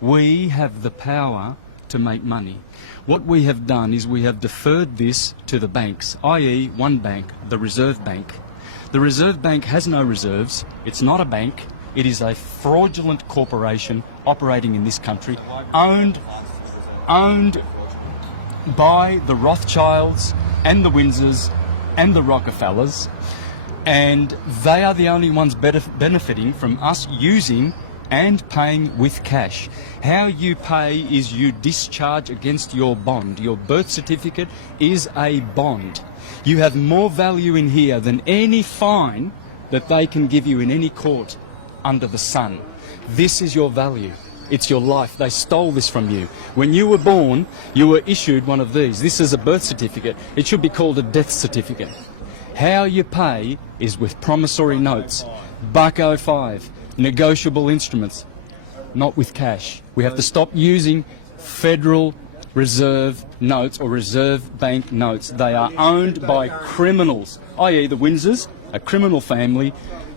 We have the power to make money. What we have done is we have deferred this to the banks, i.e. one bank, the Reserve Bank. The Reserve Bank has no reserves. It's not a bank. It is a fraudulent corporation operating in this country, owned by the Rothschilds and the Windsors and the Rockefellers, and they are the only ones benefiting from us using and paying with cash. How you pay is you discharge against your bond. Your birth certificate is a bond. You have more value in here than any fine that they can give you in any court under the sun. This is your value. It's your life. They stole this from you. When you were born, you were issued one of these. This is a birth certificate. It should be called a death certificate. How you pay is with promissory notes, $1.05, negotiable instruments, not with cash. We have to stop using Federal Reserve notes or Reserve Bank notes. They are owned by criminals, i.e. the Windsors, a criminal family,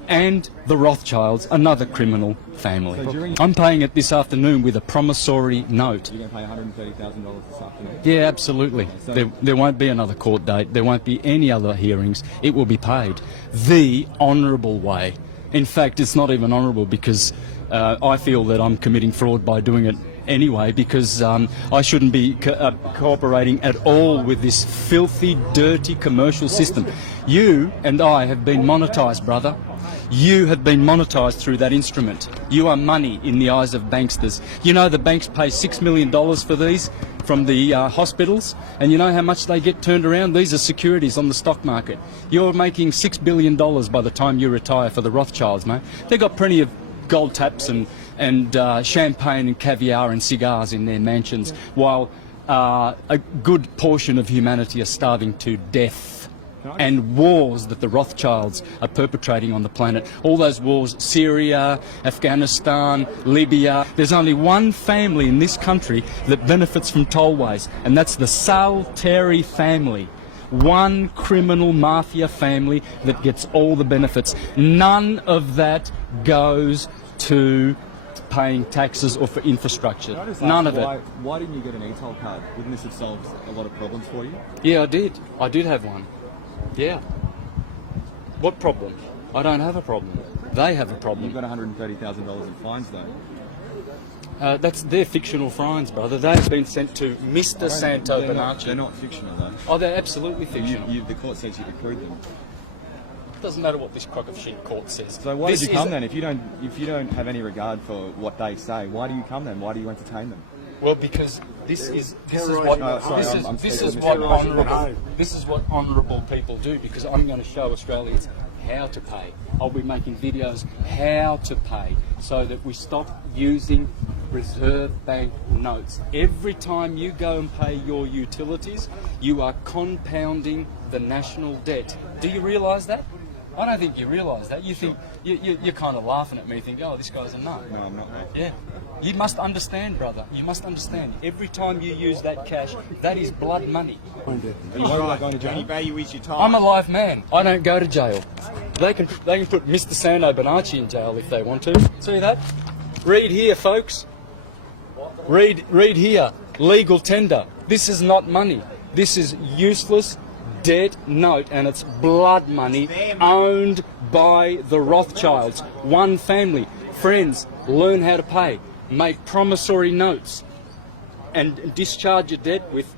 and the Rothschilds, another criminal family. So I'm paying it this afternoon with a promissory note. You're going to pay $130,000 this afternoon? Yeah, absolutely. Okay, so there won't be another court date. There won't be any other hearings. It will be paid the honourable way. In fact, it's not even honourable because I feel that I'm committing fraud by doing it anyway, because I shouldn't be cooperating at all with this filthy, dirty commercial system. You and I have been monetised, brother. You have been monetised through that instrument. You are money in the eyes of banksters. You know the banks pay $6 million for these from the hospitals, and you know how much they get turned around? These are securities on the stock market. You're making $6 billion by the time you retire for the Rothschilds, mate. They've got plenty of gold taps and champagne and caviar and cigars in their mansions, while a good portion of humanity are starving to death. And wars that the Rothschilds are perpetrating on the planet. All those wars, Syria, Afghanistan, Libya. There's only one family in this country that benefits from tollways, and that's the Salteri family. One criminal mafia family that gets all the benefits. None of that goes to paying taxes or for infrastructure. None of it. Why didn't you get an e-toll card? Wouldn't this have solved a lot of problems for you? Yeah, I did. I did have one. Yeah. What problem? I don't have a problem. They have a problem. You've got $130,000 in fines, though. They're fictional fines, brother. They've been sent to Mr. Santo Bonacci. They're not fictional, though. Oh, they're absolutely fictional. The court says you've accrued them. It doesn't matter what this crock of shit court says. So why did you come then? If you don't have any regard for what they say, why do you come then? Why do you entertain them? Well, because this is what honourable people do. Because I'm going to show Australians how to pay. I'll be making videos how to pay, so that we stop using Reserve Bank notes. Every time you go and pay your utilities, you are compounding the national debt. Do you realise that? I don't think you realise that. You think you're kind of laughing at me, thinking, "Oh, this guy's a nut." No, I'm not. Yeah, you must understand, brother. You must understand. Every time you use that cash, that is blood money. You won't like going to jail? Value is your time. I'm a live man. I don't go to jail. They can put Mr. Santo Bonacci in jail if they want to. See that? Read here, folks. Read here. Legal tender. This is not money. This is useless debt note, and it's blood money owned by the Rothschilds. One family. Friends, learn how to pay. Make promissory notes and discharge your debt with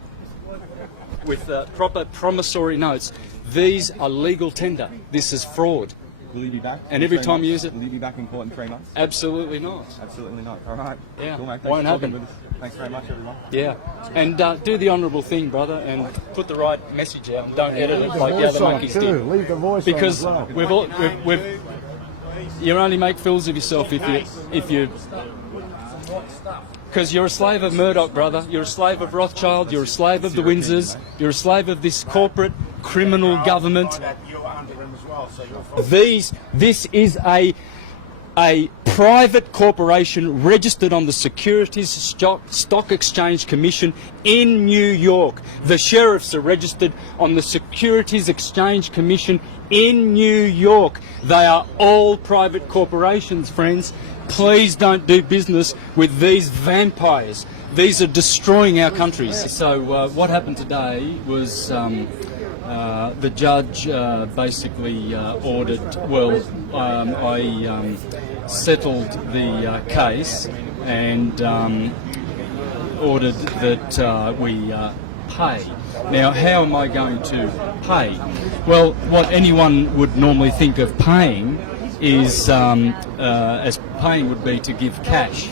proper promissory notes. These are legal tender. This is fraud. Will you be back? And every time you use it... Will you be back in court in 3 months? Absolutely not. Absolutely not. All right. Yeah. Cool, mate. Won't happen. Thanks very much, everyone. Yeah. And do the honourable thing, brother, and put the right message out, and don't edit it like the other monkeys did. Leave the voice Because on as well. we've you only make fools of yourself if you because you're a slave of Murdoch, brother. You're a slave of Rothschild. You're a slave of the Windsors. You're a slave of this corporate criminal government. This is a private corporation registered on the Securities Stock Exchange Commission in New York. The sheriffs are registered on the Securities Exchange Commission in New York. They are all private corporations, friends. Please don't do business with these vampires. These are destroying our countries. So what happened today was the judge basically ordered, I settled the case and ordered that we pay. Now, how am I going to pay? Well, what anyone would normally think of paying is, as paying would be to give cash,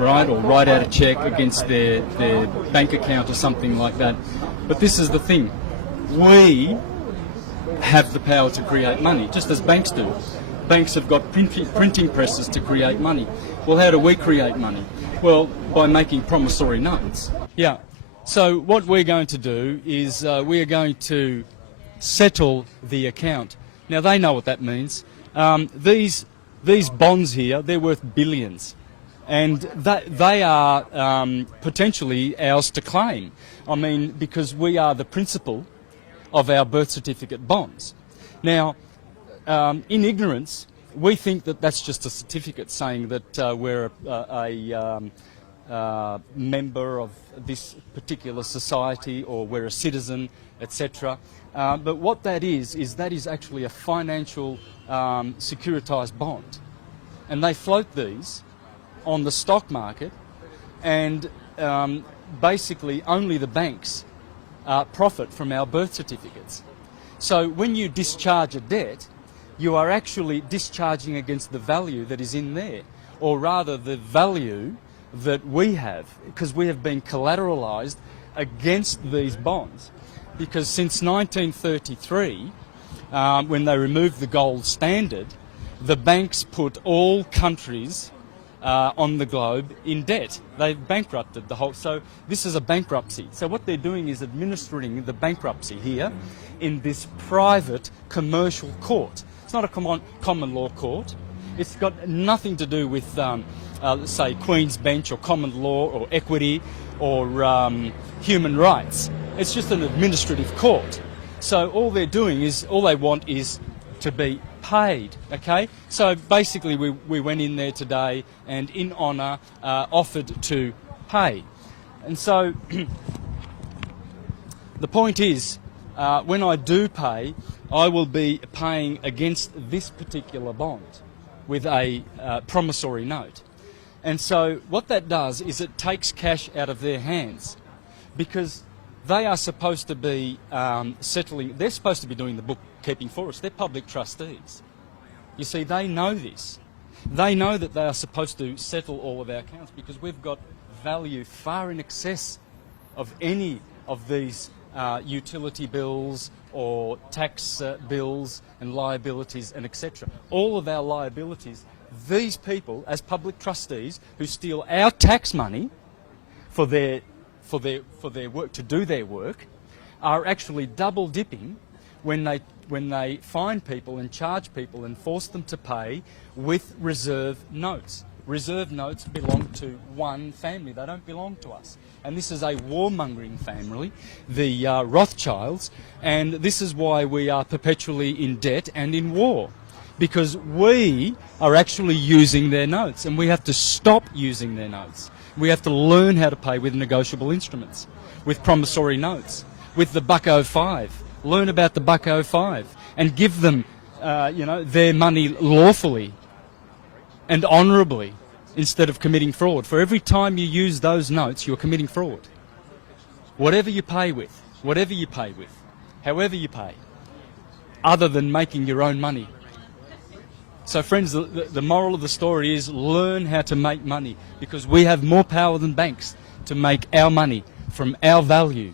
right, or write out a cheque against their bank account or something like that. But this is the thing. We have the power to create money, just as banks do. Banks have got printing presses to create money. Well, how do we create money? Well, by making promissory notes. Yeah. So what we're going to do is we are going to settle the account. Now, they know what that means. These bonds here, they're worth billions. And they are potentially ours to claim. I mean, because we are the principal of our birth certificate bonds. Now, in ignorance, we think that that's just a certificate saying that we're a member of this particular society or we're a citizen, etc. But what that is that is actually a financial securitized bond. And they float these on the stock market, and basically only the banks profit from our birth certificates. So when you discharge a debt, you are actually discharging against the value that is in there, or rather the value that we have, because we have been collateralized against these bonds. Because since 1933, when they removed the gold standard, the banks put all countries on the globe in debt. They've bankrupted the whole. So this is a bankruptcy. So what they're doing is administering the bankruptcy here in this private commercial court. It's not a common law court. It's got nothing to do with, say, Queen's Bench or common law or equity or human rights. It's just an administrative court. So all they're doing is, all they want is to be paid, okay? So basically we went in there today and in honour offered to pay. And so the point is, when I do pay, I will be paying against this particular bond with a promissory note. And so what that does is it takes cash out of their hands, because they are supposed to be settling, they're supposed to be doing the bookkeeping for us. They're public trustees. You see, they know this. They know that they are supposed to settle all of our accounts because we've got value far in excess of any of these utility bills or tax bills and liabilities and etc. All of our liabilities, these people as public trustees who steal our tax money for their work, to do their work, are actually double dipping when they fine people and charge people and force them to pay with reserve notes. Reserve notes belong to one family, they don't belong to us. And this is a warmongering family, the Rothschilds, and this is why we are perpetually in debt and in war. Because we are actually using their notes, and we have to stop using their notes. We have to learn how to pay with negotiable instruments, with promissory notes, with the $1.05. Learn about the $1.05 and give them, their money lawfully and honourably instead of committing fraud. For every time you use those notes, you're committing fraud. Whatever you pay with, however you pay, other than making your own money. So friends, the moral of the story is learn how to make money, because we have more power than banks to make our money from our value.